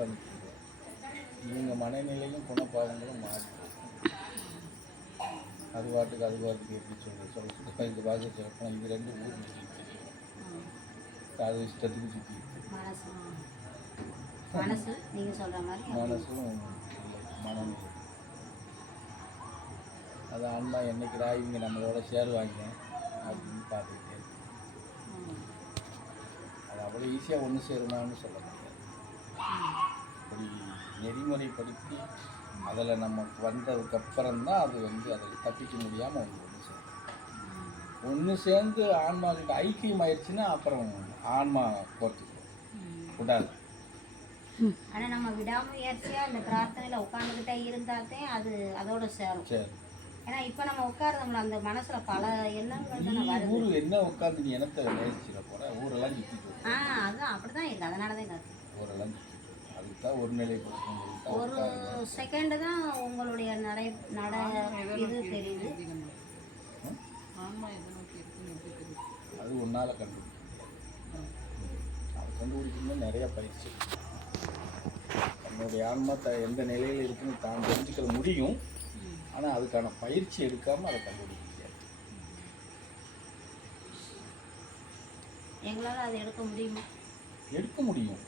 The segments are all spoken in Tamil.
உட்காந்துட்டு இவங்க மனநிலையும் குணப்பாகங்களும் மாறி அது பாட்டுக்கு எப்படி சொல்ல இந்த பாட்டு சொல்லப்போனால் இது ரெண்டு ஊர் சுற்றிட்டு அது இஷ்டத்துக்கு சுற்றி மனசும் மனநிலை அது ஆன்மா என்னைக்குடா இவங்க நம்மளோட சேருவாங்க அப்படின்னு பார்த்துக்கிட்டே அது அவ்வளோ ஈஸியாக ஒன்று சேருமான்னு சொல்ல முடியாது. அப்படி நெறிமுறைப்படுத்தி அதில் நம்ம வந்ததுக்கப்புறம்தான் அது அதில் தப்பிக்க முடியாமல் ஒன்று சேர்ந்து ஆன்மா கிட்ட ஐக்கியம் ஆயிடுச்சுன்னா அப்புறம் ஆன்மா போகிறதுக்கு விடாது. ஆனால் நம்ம விடாமுயற்சியாக அந்த பிரார்த்தனையில் உட்காந்துக்கிட்டே இருந்தால்தான் அது அதோட சேரும். சரி, ஏன்னா இப்போ நம்ம உட்காருந்தோம்ல அந்த மனசில் பல எண்ணங்கள் தானே வருது. ஊர் என்ன உட்காந்து நீ என்னத்தை நேசிச்சிட போகிற ஊரெல்லாம் சுற்றிட்டு அதுதான் அப்படி தான் இருக்குது. அதனால தான் இருக்குது ஊரெல்லாம் அதுக்கு தான் ஒரு நிலைப்படுத்தும். ஒரு செகண்டு தான் உங்களுடைய நட இது தெரியுது. அது ஒன்றால் கண்டுபிடிக்கும். அது கண்டுபிடிக்கணும்னா நிறையா பயிற்சி. நம்மளுடைய ஆன்மா எந்த நிலையில் இருக்குன்னு தான் தெரிஞ்சுக்க முடியும். ஆனால் அதுக்கான பயிற்சி எடுக்காமல் அதை கண்டுபிடிக்க முடியாது. எங்களால் அதை எடுக்க முடியுமா? எடுக்க முடியும்.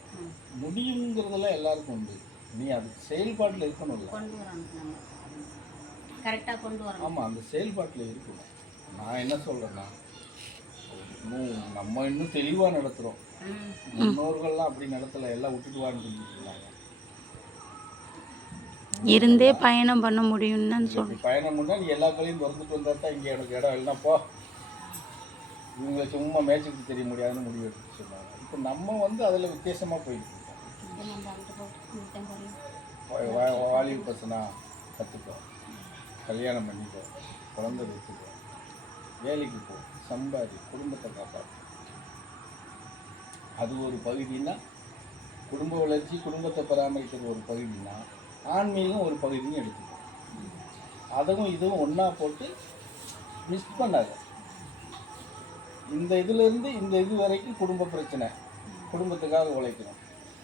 முடியுங்கிறதெல்லாம் எல்லாருக்கும் உண்டு. நீ அது செயல்பாட்டில் இருக்கணும்ல. கொண்டு வரணும், கரெக்டாக கொண்டு வரணும். ஆமாம், அந்த செயல்பாட்டில் இருக்கணும். நான் என்ன சொல்கிறேன்னா, நம்ம இன்னும் தெளிவாக நடத்துகிறோம். முன்னோர்கள்லாம் அப்படி நடத்தலை, எல்லாம் விட்டுட்டு சொல்லிட்டு இருந்தாங்க. இருந்தே பயணம் பண்ண முடியும்னு சொல்லி பயணம் பண்ணால் நீ எல்லா கலையும் திறந்துட்டு வந்தால் தான் இங்கே எனக்கு இடம் இல்லைன்னா போ, இவங்களை சும்மா மேட்சுக்கு தெரிய முடியாதுன்னு முடிவு எடுத்து சொன்னாங்க. இப்போ நம்ம அதில் வித்தியாசமாக போயிட்டு வாலிப பசனா கற்றுக்கோ, கல்யாணம் பண்ணிக்கோ, குழந்தை வச்சுக்கோ, வேலைக்கு போ, சம்பாதி, குடும்பத்தை காப்பாற்று. அது ஒரு பகுதின்னா குடும்ப வளர்ச்சி, குடும்பத்தை பராமரிக்கிறது ஒரு பகுதின்னா ஆன்மீகம் ஒரு பகுதியும் எடுத்துக்கோ. அதுவும் இதுவும் ஒன்றா போட்டு மிஸ் பண்ணாத. இந்த இதிலேருந்து இந்த இது வரைக்கும் குடும்ப பிரச்சனை, குடும்பத்துக்காக உழைக்கணும்.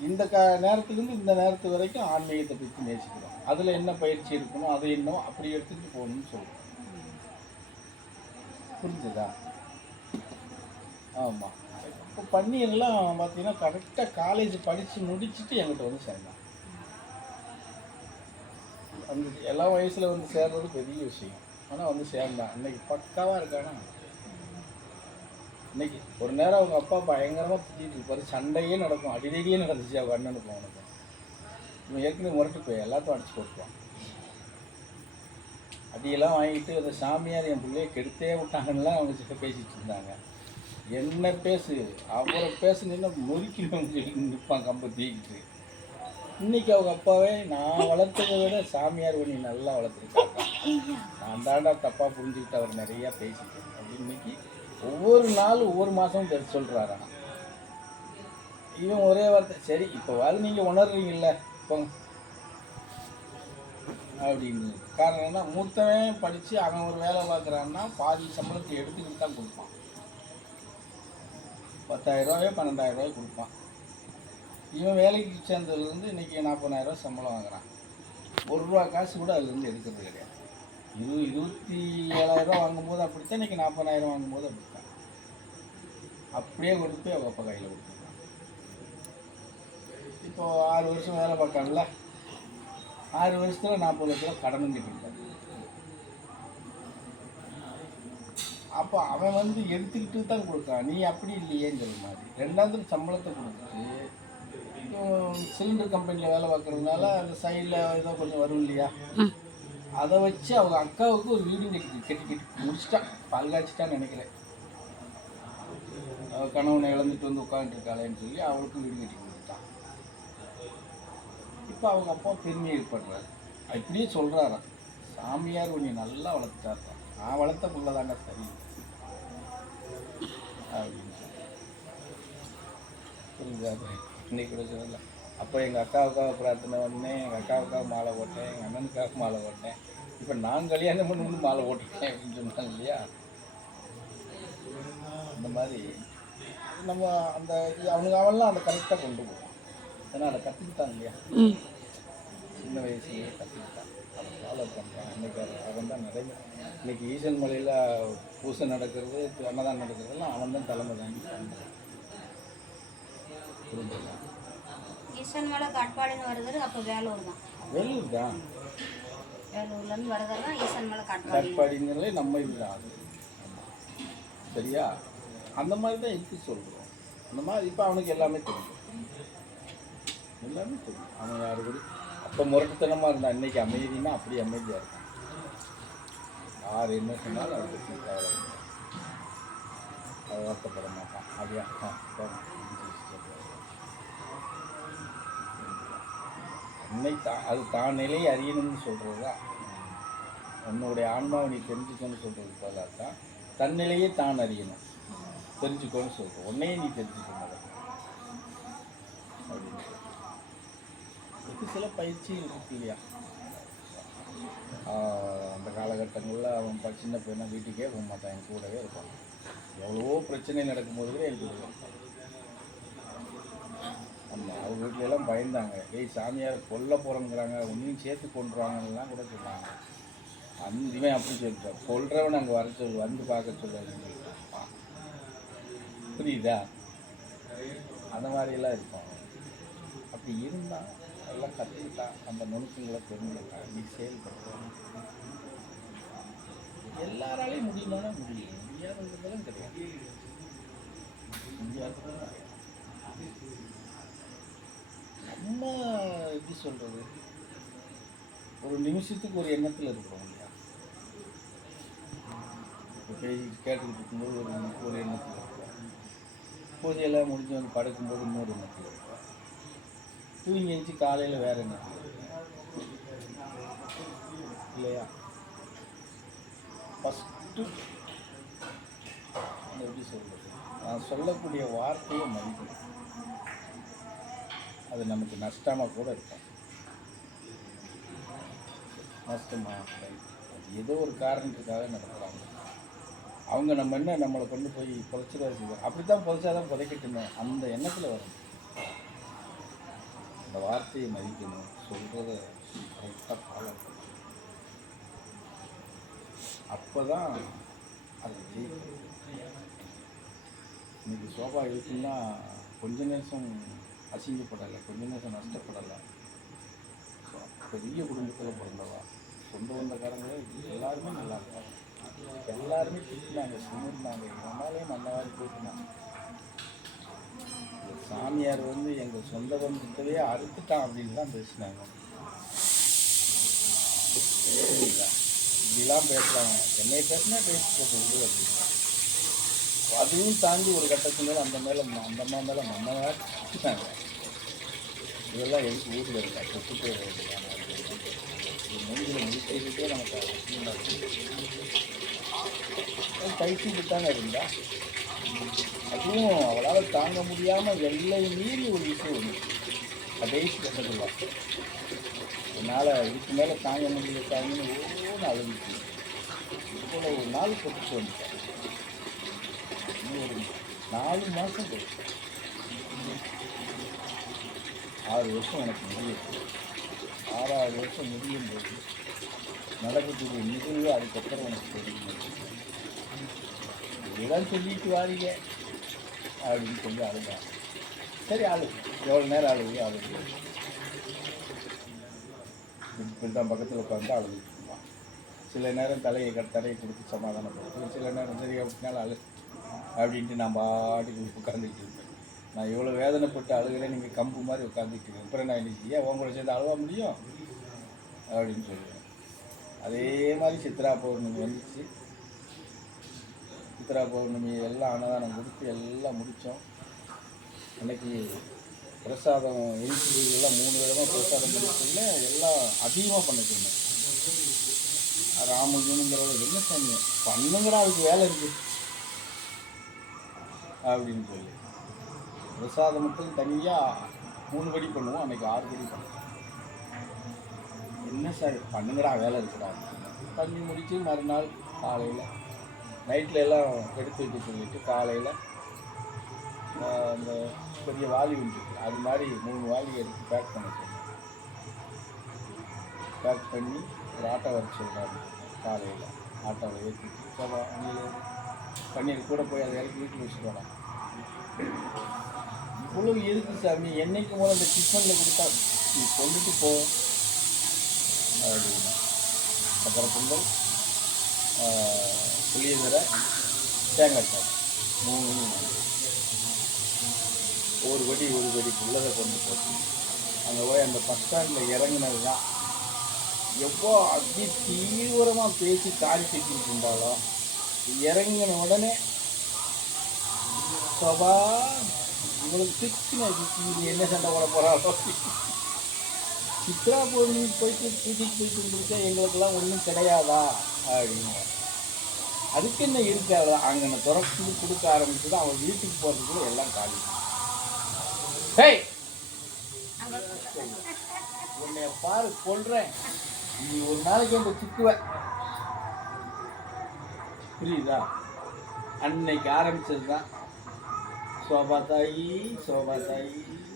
இந்த நேரத்துலேருந்து இந்த நேரத்து வரைக்கும் ஆன்மீகத்தை பற்றி நேசிக்கணும். அதில் என்ன பயிற்சி இருக்கணும், அது என்னவோ அப்படி எடுத்துகிட்டு போகணும்னு சொல்லுவோம். புரிஞ்சுதா? ஆமாம். இப்போ பன்னியெல்லாம் பார்த்தீங்கன்னா கரெக்டாக காலேஜ் படித்து முடிச்சுட்டு என்கிட்ட சேர்ந்தான். அந்த எல்லா வயசில் சேர்றது பெரிய விஷயம். ஆனால் சேர்ந்தான். இன்னைக்கு பக்காவாக இருக்கானா? இன்னைக்கு ஒரு நேரம் அவங்க அப்பா பயங்கரமாக திட்டிகிட்டு இருப்பார். சண்டையே நடக்கும், அடிக்கடியே நடந்துச்சு அவங்க அண்ணனுக்கும் அவனுக்கும். இவன் ஏற்கனவே முரட்டு போய் எல்லாத்தையும் அடிச்சு போட்டுவான். அடியெல்லாம் வாங்கிட்டு அந்த சாமியார் என் பிள்ளையை கெடுத்தே விட்டாங்கலாம் அவங்க கிட்ட பேசிகிட்டு இருந்தாங்க. என்ன பேசு அவரை பேசுனீங்கன்னா நொறுக்கிடுவேன்னு சொல்லி நிற்பான் கம்ப தூக்கிட்டு. இன்னைக்கு அவங்க அப்பாவே நான் வளர்த்ததை விட சாமியார் பண்ணி நல்லா வளர்த்துருக்காங்க. நான் தாண்டா தப்பாக புரிஞ்சுக்கிட்டு அவர் நிறையா பேசிட்டேன் அப்படின்னு இன்னைக்கு ஒவ்வொரு நாளும் ஒவ்வொரு மாதமும் தெரிஞ்சு சொல்கிறாரான். இவன் ஒரே வார்த்தை, சரி இப்போ நீங்கள் உணர்றீங்கல்ல போங்க அப்படின்னு. காரணம் என்ன, மூத்தவன் படித்து அவன் ஒரு வேலை பார்க்குறான்னா பாதி சம்பளத்தை எடுத்துக்கிட்டு தான் கொடுப்பான். 10,000 12,000 கொடுப்பான். இவன் வேலைக்கு சேர்ந்ததுலேருந்து இன்றைக்கி 40,000 சம்பளம் வாங்குறான். ₹1 காசு கூட அதுலேருந்து எடுக்கிறது கிடையாது. 27,000 வாங்கும்போது அப்படித்தான், இன்றைக்கி 40,000 வாங்கும்போது அப்படித்தான். அப்படியே கொண்டு போய் அவங்க அப்பா கையில் கொடுத்துருக்கான். இப்போது 6 வருஷம் வேலை பார்க்கான்ல, 6 வருஷத்தில் 40 லட்ச ரூபா கடனும் கட்டிருக்கான். அப்போ அவன் எடுத்துக்கிட்டு தான் கொடுக்கான். நீ அப்படி இல்லையேங்கிற மாதிரி. 2வது சம்பளத்தை கொடுத்துட்டு சிலிண்டர் கம்பெனியில் வேலை பார்க்குறதுனால அந்த சைடில் ஏதோ கொஞ்சம் வரும் இல்லையா, அதை வச்சு அவங்க அக்காவுக்கு ஒரு வீடு கட்டி முடிச்சிட்டான். பால் காய்ச்சிட்டான்னு நினைக்கிறேன். கணவனை இழந்துட்டு உட்காந்துருக்காளேன்னு சொல்லி அவளுக்கும் வீடு கட்டி கொடுத்துட்டான். இப்போ அவங்க அப்பா பெருமையை ஏற்படுறாரு. இப்படியே சொல்கிறாராம், சாமியார் உன்னை நல்லா வளர்த்துட்டாருதான், நான் வளர்த்த பிள்ளை தாங்க சரி அப்படின்னு புரியுதா? இன்னைக்கு கூட சொல்லலை. அப்போ எங்கள் அக்காவுக்காக பிரார்த்தனை பண்ணேன், எங்கள் அக்காவுக்காக மாலை போட்டேன், எங்கள் அண்ணனுக்காக மாலை போட்டேன், இப்போ நான் கல்யாணம் பண்ணி மாலை போட்டிருக்கேன் அப்படின்னு சொன்னாங்க இல்லையா. இந்த மாதிரி நம்ம அந்த அவனுக்கு அவன்லாம் அந்த கரெக்டாக கொண்டு போவோம். ஏன்னா அதை கற்றுக்கிட்டான் இல்லையா, ம் சின்ன வயசுலேயே கற்றுக்கிட்டான், அதை ஃபாலோ பண்ணுறான். இன்றைக்கி அவன் தான் நிறைய இன்றைக்கி ஈசன் மலையில் பூசை நடக்கிறது, அன்னதானம் நடக்கிறதுலாம் அவன் தான் தலைமை தாங்கி பண்ணுறான். புரிஞ்சுதா? ஈசன் மலை காட்பாடின்னு வருது, அப்போ வேலூர் தான். வேலூர் தான், வேலூர்லேருந்து வரதெல்லாம் ஈசன் மலை காட்பாடி. காட்பாடிங்கிறதுலே நம்ம இதுதான் அது. ஆமாம், சரியா? அந்த மாதிரி தான் எப்படி சொல்கிறோம், அந்த மாதிரி இப்போ அவனுக்கு எல்லாமே தெரியும், எல்லாமே தெரியும். அவன் யாரு கூட அப்போ முரட்டுத்தனமாக இருந்தான், இன்றைக்கி அமைதினா அப்படி அமைதியாக இருக்கான். யார் என்ன சொன்னாலும் அதை பற்றி கவலை இல்லை. அதை வருத்தப்பட மாட்டான். அப்படியா என்னை அது தான் நிலையை அறியணும்னு சொல்கிறது தான். உன்னுடைய ஆன்மாவை நீ தெரிஞ்சுக்கணும்னு சொல்கிறது போல தான் தன் நிலையை தான் அறியணும், தெரிஞ்சுக்கோன்னு சொல்கிறோம். உன்னையே நீ தெரிஞ்சுக்கணும் அப்படின்னு சொல்லி இதுக்கு சில பயிற்சிகள் இருக்கு இல்லையா. அந்த காலகட்டங்களில் அவன் சின்ன பையனா வீட்டுக்கே போக மாட்டான், என் கூடவே இருப்பான். எவ்வளவோ பிரச்சனை நடக்கும்போது கூட என் கூடவே இருப்பான். ஆமாம், அவங்க வீட்டிலெல்லாம் பயந்தாங்க, ஏய் சாமியார் கொல்ல போகிறோங்கிறாங்க, ஒன்றையும் சேர்த்து கொண்டுருவாங்கலாம் கூட சொன்னாங்க. இவன் அப்படி சொல்லிட்டான், கொல்றவன் அங்கே வர சொல்லு, வந்து பார்க்க சொல்லுவாங்க. புரியுதா? அந்த மாதிரியெல்லாம் இருப்பான். அப்படி இருந்தால் எல்லாம் கற்றுக்கிட்டான், அந்த நுணுக்கங்களை தெரிஞ்சுக்கிட்டான், நீ செயல்படுத்துவான். எல்லாராலையும் முடியுமானா முடியும், முடியாதவங்களும் கிடையாது. முடியாதவங்க நம்ம எப்படி சொல்கிறது, ஒரு நிமிஷத்துக்கு ஒரு எண்ணத்தில் இருக்கிறோம் இல்லையா. இப்போ கேட்டுக்கிட்டு இருக்கும்போது ஒரு எண்ணத்தில் இருக்கிறோம், பூஜையெல்லாம் முடிஞ்சு வந்து படுக்கும்போது இன்னொரு எண்ணத்தில் இருக்கிறோம், தூங்கி எழுச்சி காலையில் வேறு எண்ணத்தில் இருக்கிறோம் இல்லையா. ஃபஸ்ட்டு எப்படி சொல்கிறது, நான் சொல்லக்கூடிய வார்த்தையை மதிக்கணும். அது நமக்கு நஷ்டமாக கூட இருக்கும். நஷ்டமாக அது ஏதோ ஒரு காரணத்துக்காக நடத்துகிறாங்க. அவங்க நம்ம என்ன நம்மளை கொண்டு போய் புதைச்சிட செய்வோம், அப்படி தான் புதைச்சாதான் புதைக்கட்டணும், அந்த எண்ணத்தில் வரும். அந்த வார்த்தையை மதிக்கணும், சொல்கிறத கரெக்டாக ஃபாலோ பண்ணணும். அப்போ தான் அது ஜெயிக்கும். இன்றைக்கி சோபா இருக்குன்னா கொஞ்ச நேரம் அசிங்கப்படலை, கொஞ்ச நேரம் நஷ்டப்படலை. பெரிய குடும்பத்தில் பிறந்தவா, சொந்த பந்தக்காரங்க எல்லாருமே நல்லா இருப்பாங்க, எல்லாருமே திட்டினாங்க, சொன்னாங்க, என்னாலே நல்ல மாதிரி போட்டுனாங்க. சாமியார் வந்து எங்கள் சொந்த பந்தத்திலே அறுத்துட்டான் அப்படின்னு தான் பேசினாங்க. புரியுதா? இப்படிலாம் பேசுகிறாங்க, என்னை பேசினா பேசிட்டு போகுது அப்படின்னு. அதுவும் தாண்டி ஒரு கட்டத்து மேலே அந்த அம்மா மேலே மன்னவாங்க. இதெல்லாம் எதுக்கு ஊரில் இருக்கா, சொத்து பேர் மூஞ்சில் முடிக்கிறதுக்கே நமக்கு கைச்சி விட்டாங்க இருந்தா. அதுவும் அவளால் தாங்க முடியாமல் எல்லை மீறி ஒரு விஷயம் ஒன்று கடைசி கட்டத்தில் என்னால் இதுக்கு மேலே தாங்க முடியட்டாங்கன்னு ஒவ்வொன்று அழுந்துச்சு. இவ்வளோ ஒரு நாள் கொட்டுட்டு வந்துட்டேன். ஒரு 4 மாதம் போச்சு. 6 வருஷம் எனக்கு முடியும். 6வது வருஷம் முடியும் போது நடக்கக்கூடிய நிகழ்வு அதுக்கப்புறம் எனக்கு தெரியும். இதெல்லாம் சொல்லிட்டு வாரீங்க அப்படின்னு சொல்லி அழுதான். சரி அழு, எவ்வளோ நேரம் அழுகுது அழுகு. இப்படி தான் பக்கத்தில் உட்காந்து அழுதுட்டு இருப்பான். சில நேரம் தடையை கொடுத்து சமாதானப்படுத்தும், சில நேரம் சரி அப்படினாலும் அழு அப்படின்ட்டு நான் பாட்டுக்கு உட்காந்துட்டு இருப்பேன். நான் எவ்வளோ வேதனைப்பட்டு அழுகிறேன், நீங்கள் கம்பு மாதிரி உட்காந்துட்டு இருக்கேன், அப்புறம் நான் இன்னைக்கு ஏன் உங்களை சேர்ந்து அழுவ முடியும் அப்படின்னு சொல்லுவேன். அதே மாதிரி சித்ரா பௌர்ணமி வந்துச்சு. சித்ரா பௌர்ணமி எல்லாம் அன்னதானம் கொடுத்து எல்லாம் முடித்தோம். அன்றைக்கி பிரசாதம் எல்லாம் 3 விதமாக பிரசாதம் பண்ணிட்டுருங்க, எல்லாம் அதிகமாக பண்ணிட்டுருந்தேன். ராமஜனுங்கிறவங்க என்ன சாமி பண்ணுங்கடா, அதுக்கு வேலை இருக்குது அப்படின்னு சொல்லி பிரசாதம் மட்டும் தனியாக 3 படி பண்ணுவோம், அன்றைக்கி 6 படி பண்ணுவோம். என்ன சார் பண்ணுங்கடா வேலை இருக்குடா பண்ணி முடித்து மறுநாள் காலையில் நைட்டில் எல்லாம் எடுத்து வைக்க சொல்லிவிட்டு காலையில் அந்த பெரிய வாலி வந்துருக்கு அது மாதிரி 3 வாளி எடுத்து பேக் பண்ண சொன்னேன். பேக் பண்ணி ஒரு ஆட்டோ வர சொல்கிறாரு. காலையில் ஆட்டோவில் ஏற்றிட்டு சோபா பன்னீர் கூட போய் அதை இறக்கி வீட்டில் வச்சுட்டு வரேன். இவ்வளவு எதுக்கு சாமி, என்னைக்கு போல அந்த டிஃபனில் கொடுத்தா நீ கொண்டுட்டு போ அப்படின்னு. சக்கரை பொங்கல், புளியோதரை, தேங்காய் சாதம் 3 ஒரு வடி உள்ளதை கொண்டு போச்சு. அங்கே போய் அந்த பஸ் ஸ்டாண்டில் இறங்கினது தான் எவ்வளோ அதி தீவிரமாக பேசி காரி கட்டிட்டு இருந்தாலும் இறங்கின உடனே சபா இவங்களுக்கு திக்குன நீ என்ன சண்டை போட போகிறாளோ. சித்ரா பொண்ணு போயிட்டு கூட்டிகிட்டு இருந்துருக்கா எங்களுக்கெல்லாம் ஒன்றும் கிடையாதா அப்படின்னு. அதுக்கு என்ன இருக்காது, அங்கே துறக்கு கொடுக்க ஆரம்பிச்சு தான் அவன் வீட்டுக்கு போகிறதுக்குள்ள எல்லாம் காலி. ஹேய் உன்னைய பாரு கொள்றேன், நீ ஒரு நாளைக்கு அந்த திக்குவ, புரியுதா? அன்னைக்கு ஆரம்பிச்சது தான் சோபா தாயி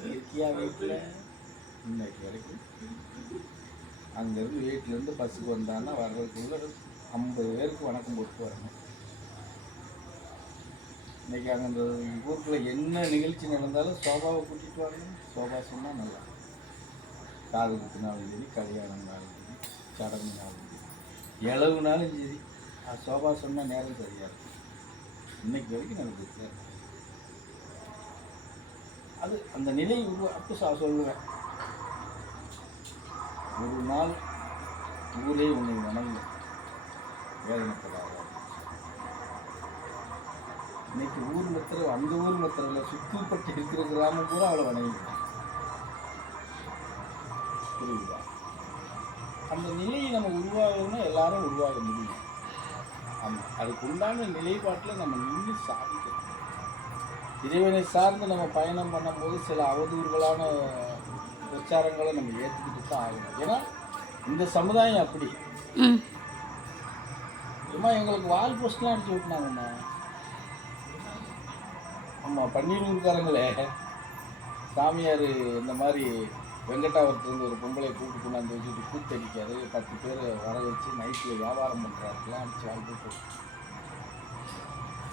இருக்கியா வீட்டில் இன்னைக்கு வரைக்கும். அங்கேருந்து வீட்டிலேருந்து பஸ்ஸுக்கு வந்தான்னா வர்றதுக்குள்ள 50 பேருக்கு வணக்கம் போட்டு வரணும். இன்றைக்கி அங்கே அந்த ஊருக்குள்ளே என்ன நிகழ்ச்சி நடந்தாலும் சோபாவை கூட்டிகிட்டு வரணும். சோபா சொன்னால் நல்லா, காது குத்துனாலும் சரி, கல்யாணம்னாலும் சரி, சடங்குனாலும் சரி, இளவுனாலும் சரி, சோபா சொன்னால் நேரம் சரியாக இருக்கும். இன்னைக்கு வரைக்கும் நடந்துச்சு அது. அந்த நிலை அப்போ சொல்லுவேன், ஒரு நாள் ஊரே உன்னை வணங்கும் வேதனைப்படாத. இன்னைக்கு ஊர் மத்திர அந்த ஊர் மத்திரில் சுற்றுப்பட்டு இருக்கிற கிராமம் பூரா அவளை வணங்கிட்டான். புரியுதா? அந்த நிலையை நம்ம உருவாகணும்னா எல்லாரும் உருவாக முடியும். ஆமாம், அதுக்கு உண்டான நிலைப்பாட்டில் நம்ம நின்று சாதிக்கணும். இறைவனை சார்ந்து நம்ம பயணம் பண்ணும்போது சில அவதூறுகளான பிரச்சாரங்களை நம்ம ஏற்றுக்கிட்டு தான் ஆகணும். ஏன்னா இந்த சமுதாயம் அப்படி. சும்மா எங்களுக்கு வால் போஸ்ட்லாம் அடிச்சு விட்டுனாங்கண்ணா. ஆமாம், பன்னீரூர்காரங்களே சாமியார் இந்த மாதிரி வெங்கடாவரத்துலேருந்து ஒரு பொம்பளை கூப்பிட்டு கொண்டாந்து வச்சுட்டு கூத்தடிக்காரு, 10 பேர் வர வச்சு நைட்டில் வியாபாரம் பண்ணுறாருக்கெல்லாம் அடிச்சு வாங்கி போட்டு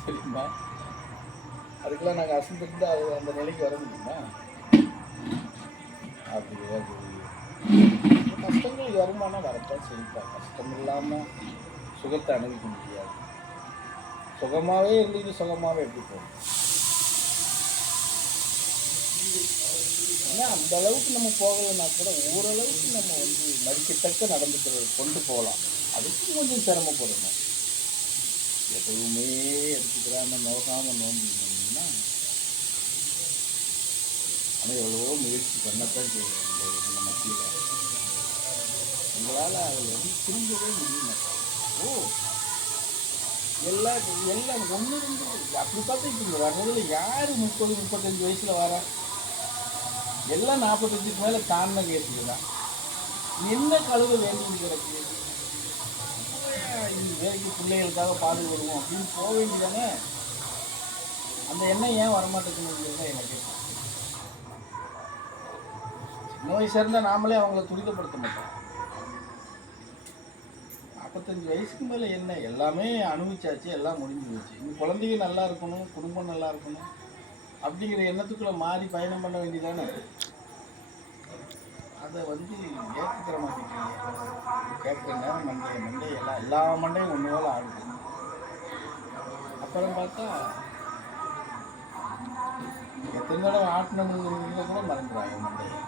சரிங்களா? அதுக்கெல்லாம் நாங்கள் அசந்துட்டு அது அந்த நிலைக்கு வர முடியுமா? அப்படி கஷ்டங்கள் வருமானம் வரத்தான் சரிப்பா. கஷ்டம் இல்லாமல் சுகத்தை அனுபவிக்க முடியாது. சுகமாகவே இருந்துட்டு சுகமாகவே எப்படி போகும்? ஏன்னா அந்த அளவுக்கு நம்ம போகலைன்னா கூட ஓரளவுக்கு நம்ம மதிக்கத்தக்க நடந்துக்கிறது கொண்டு போகலாம். அதுக்கும் கொஞ்சம் சிரமப்படணும். எதுவுமே எடுத்துக்கிறாம நோக்காமல் நோம்பினா ஆனால் எவ்வளவோ முயற்சி பண்ணத்தான் செய்யணும். இந்த மத்தியில் உங்களால் அதில் திரும்பவே முடியுமா? எல்லாம் ஒன்று 2 அப்படி பார்த்தா இப்போ இங்கே வர்றதில் யார் 30-35 வயசில் வரா? எல்லாம் 45க்கு மேலே தாண்டின கேட்டுக்கு தான். என்ன கழுவ வேண்டியது கிடக்கு? இந்த வேலைக்கு பிள்ளைகளுக்காக பால் வருவோம் அப்படின்னு போக வேண்டியதானே. அந்த எண்ணம் ஏன் வரமாட்டேங்குதுங்கிறது எனக்கு. சின்ன வயசாக இருந்தால் நாமளே அவங்கள துரிதப்படுத்த மாட்டோம். 45 வயசுக்கு மேலே என்ன எல்லாமே அனுபவிச்சாச்சு, எல்லாம் முடிஞ்சு போச்சு. இந்த குழந்தைங்க நல்லா இருக்கணும், குடும்பம் நல்லா இருக்கணும் அப்படிங்கிற எண்ணத்துக்குள்ளே மாறி பயணம் பண்ண வேண்டியதானே. அதை ஏற்றுக்கிற மாட்டேங்கிறீங்க. கேட்குற நேரம் மண்டே எல்லா மண்டையும் ஒன்று போல் ஆடுது. அப்புறம் பார்த்தா எத்தனை தடவை ஆட்டினவங்க கூட மறந்துடுறாங்க மண்டையை.